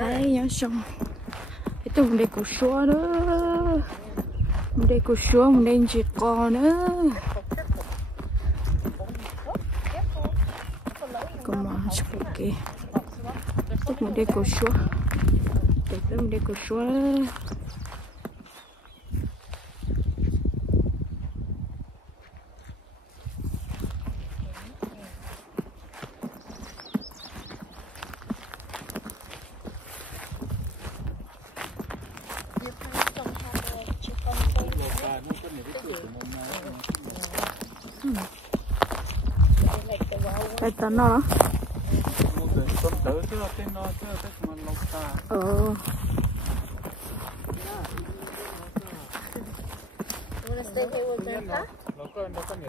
Đấy nhá xong cái tùng đây có xóa đó, đây có xóa mình đây chỉ có nữa, còn mà chụp cái tùng mình đây có xóa, tùng mình đây có xóa. Cái tao nó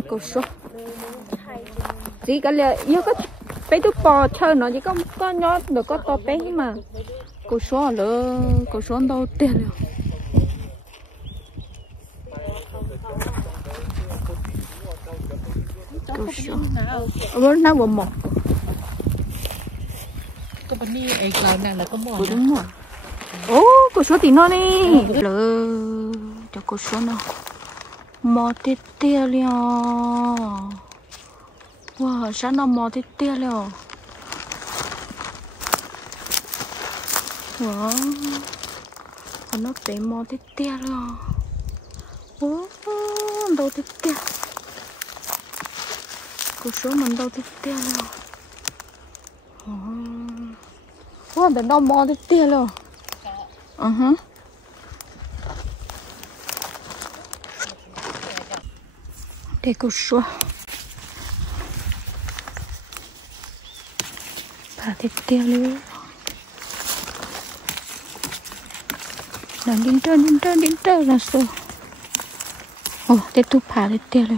cô số gì cái liệu yêu có bé tụi bò chơi nó chỉ có nhót được có to bé mà cô số là cô số đâu tiền rồi cô số ở nào bộ một có bên đi ấy lại này là có một đúng rồi ô cô số thì nó đi lỡ cho cô số nó mò tít tia liền wow sao nó mò tít tia liền wow nó bé mò tít tia liền ô đâu tít tia cô số mình đâu tít tia liền wow để đâu mò tít tia liền đây cô số bà thịt tiêu luôn là đến trên là sao ồ để tôi phá thịt tiêu luôn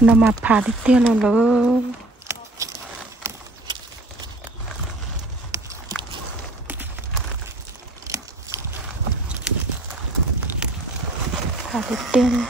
nó mà phá thịt tiêu luôn đó phá thịt tiêu luôn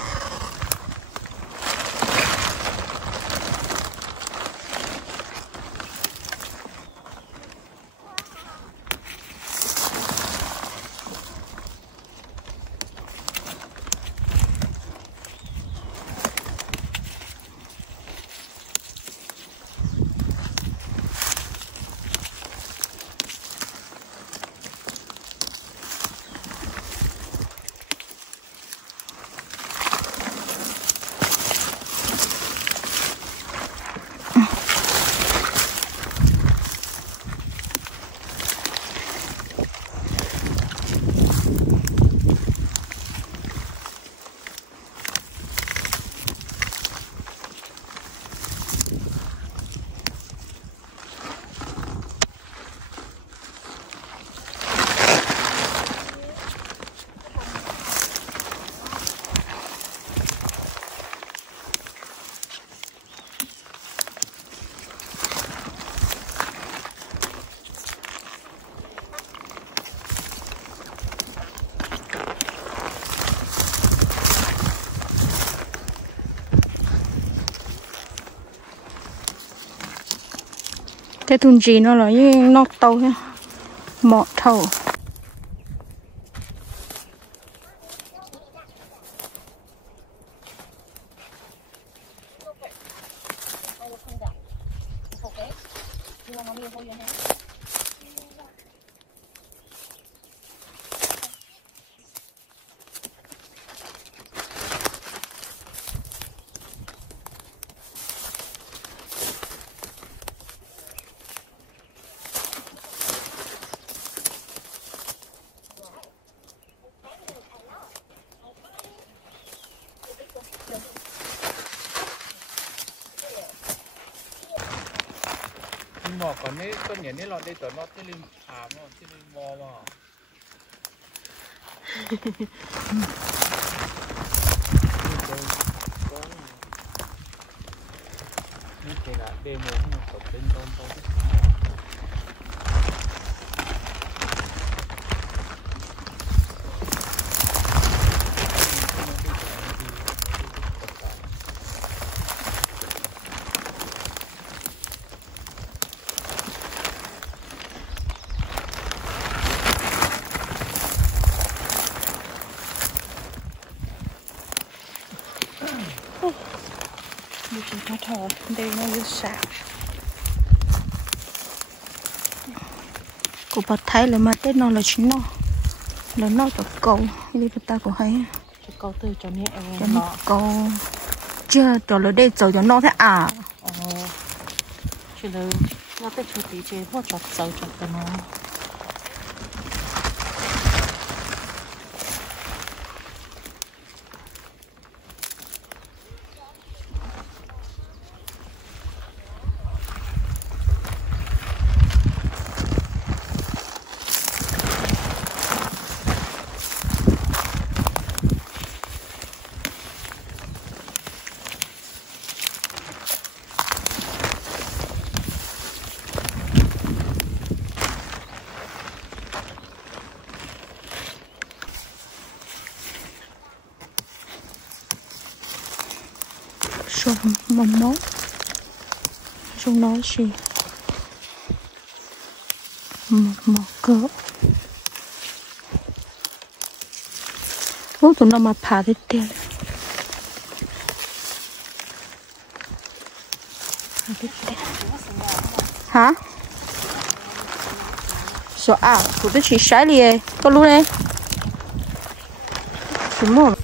cái thun gì nó là như nóc tàu nha mọ thầu mỏ còn này con nhện này lọt đây tao nó cái lim thảm nó cái lim mò màนี่เป็นอะเดโมของมันตกเป็นตอน Trời, đây nó như sạc. Cô bật thấy là mà tết nó là chính nó. Là nó cho cầu, đi ta có hay. Cho cầu từ cho nhẹ Cho nó cầu. Chưa, cho nó đây cho nó thế à. Chỉ là nó tới chú tí chế hoa chọt dầu chọt cho nó. Xong mầm mốt. Xong nói gì? Một cỡ. Ủa tụi nó mà phá thế tiền. Hả? Sợ à? Tụi tôi chỉ sai liền. Có luôn đây. Đúng rồi.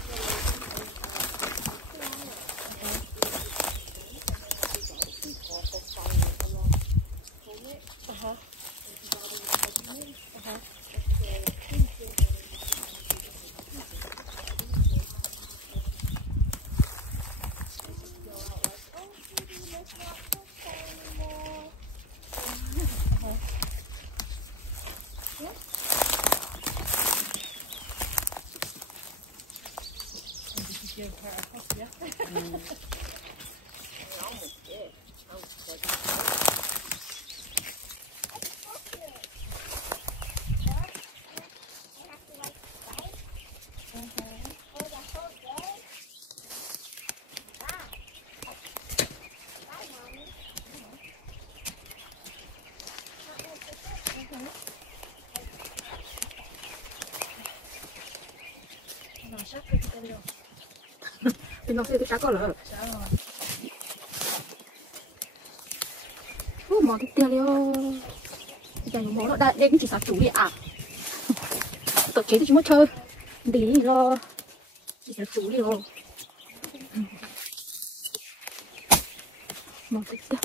Thì nó sẽ cái cá có lỡ. Mỏ cái tiền liêu. Bây giờ mỏ nó đây cũng chỉ xả chủ đi à. Tổ chế thì chúng nó chơi. Tí lo. Chỉ xả chủ đi rồi. Mỏ cái tiền.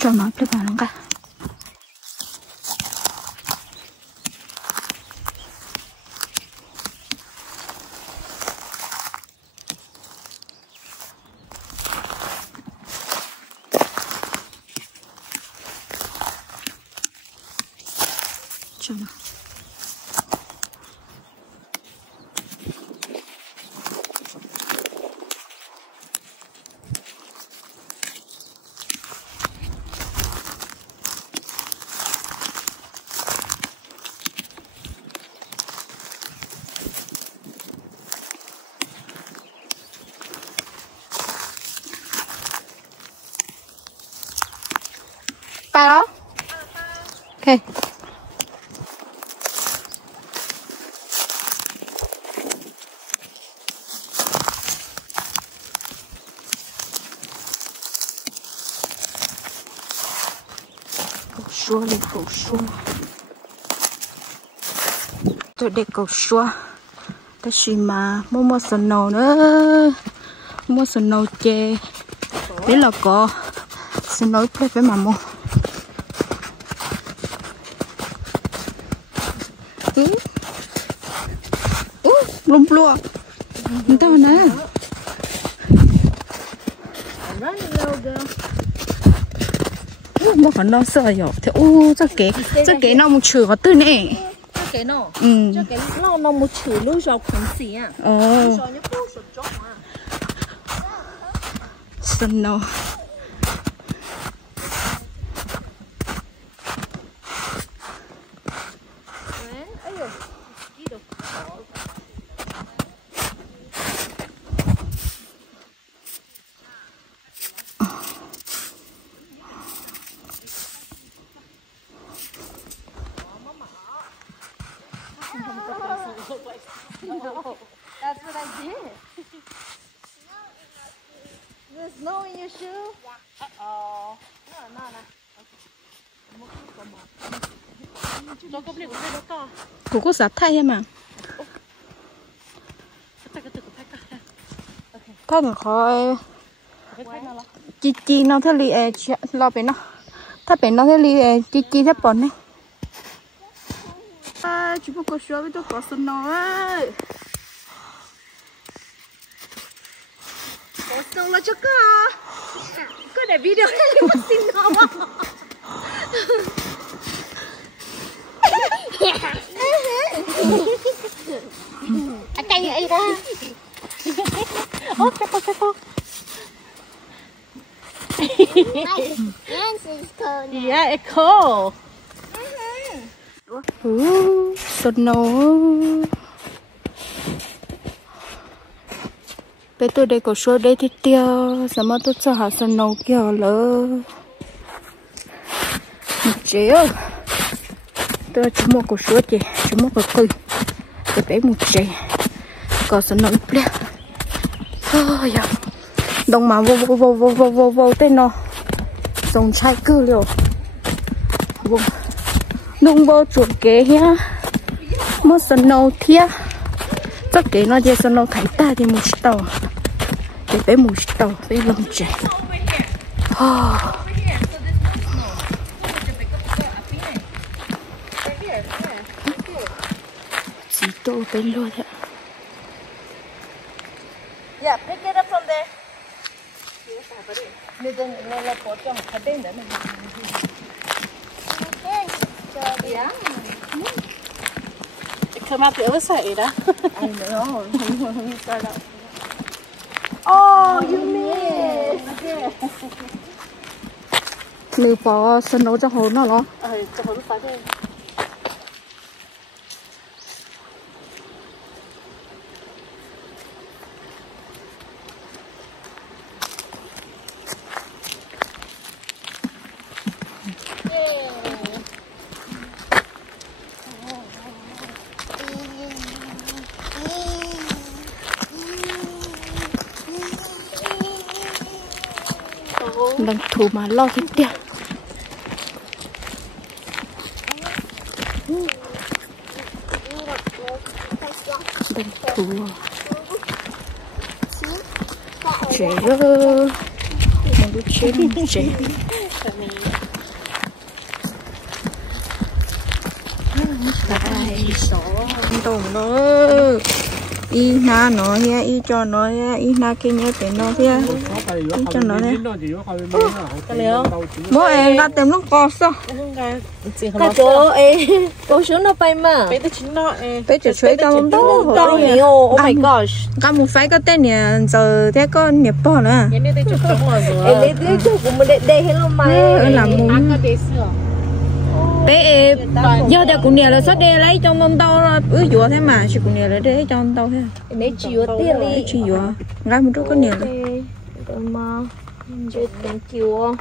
cho nó tới vào nó cả cho nó đó. Ok. Cầu xua lên cầu xua. Tôi để cầu xua. Ta xì mà mua sần nầu nữa. Mua sần nầu chè. Đấy là có sần nầu plei với mà mua. Lùm plua người ta nè mà còn nó sợ rồi thì chắc cái nó một chữ có từ nè cái nó ừ cái nó một chữ lúc sau cũng gì à sân nó No, that's what I did. There's snow in your shoe? Yeah. Uh-oh. No. Cho có liệu cái đó to. Cô có giặt thay em à? Có được khỏi. Chi nó thế li lo bên nó.ถ้าเป็นnó thế li chi thế bẩn này. Chú bố có xóa với tôi có sân nó ấy. Có sân là cho có để video này mà xin nó cái gì ấy đó. Ô, cái to. Yeah, it's cool. Snow. Bây tôi đây có số đây thì tiêu, sao mà tôi cho họ snow kia lỡ. Chế ơi, tôi chỉ mua có số chị, chỉ mua có cười, tôi bé một chế, có snow ít lẹ. Ôi ya, đồng mà vô tên nó, dùng chai cứ liều, vô. Nung bao chuột kế nhá, một sân nâu thia, chắc kế nó chỉ sân nâu thành ta thì một tàu, để bé một tàu bé lông trẻ, chỉ tô bên luôn đấy. Yeah, pick it up from there. Nó có trong cái bên đấy mình. Yeah. It come out the other side, huh? I know. Oh, you missed. Nếu bỏ sân nấu cho hồn nó lo. Cho hồn phải đi. Đang thủ mà lo hết tiền. Đang thủ chế ơ, đang chế đi chế. tôm đó y na nó he y cho nó he y na kia nhớ tiền nó he y cho nó he mỗi em đã tìm lúc co sao cái chỗ ấy cô xuống nó bay mà bây giờ chơi tao không đâu to nhiều oh my gosh có một phải có tên nè giờ thế có nhập bỏ nữa em lấy cái chỗ của mình để hết luôn mà làm muốn bé do đây cũng nè là sót đây lấy trong nông tàu ứ dùa thế mà chỉ cũng nè là để trong tàu thế lấy chìa tiền đi chỉ dùa ngay một chút có nè mà chưa tiền chìa ok